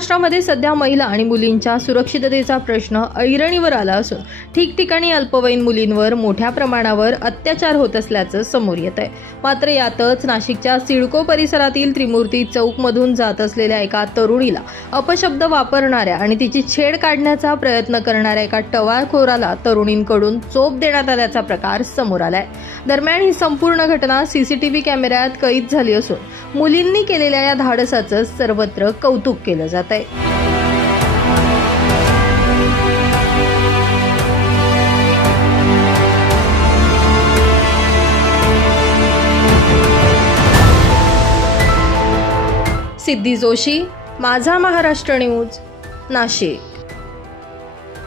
महाराष्ट्रामध्ये सध्या महिला आणि मुलींच्या सुरक्षिततेचा प्रश्न ऐरणीवर आला असून ठिकठिकाणी अल्पवयीन मुलींवर मोठ्या प्रमाणावर अत्याचार होत असल्याचं समोर येत आहे। मात्र यातच नाशिकच्या सिडको परिसरातील त्रिमूर्ती चौकमधून जात असलेल्या एका तरुणीला अपशब्द वापरणाऱ्या आणि तिची छेड काढण्याचा प्रयत्न करणाऱ्या एका टवाळखोराला तरुणींकडून चोप देण्यात आल्याचा प्रकार समोर आलाय। दरम्यान ही संपूर्ण घटना सीसीटीव्ही कॅमेऱ्यात कैद झाली असून मुलींनी केलेल्या या धाडसाचं सर्वत्र कौतुक केलं जात आहे। सिद्धी जोशी, माझा महाराष्ट्र न्यूज, नाशिक।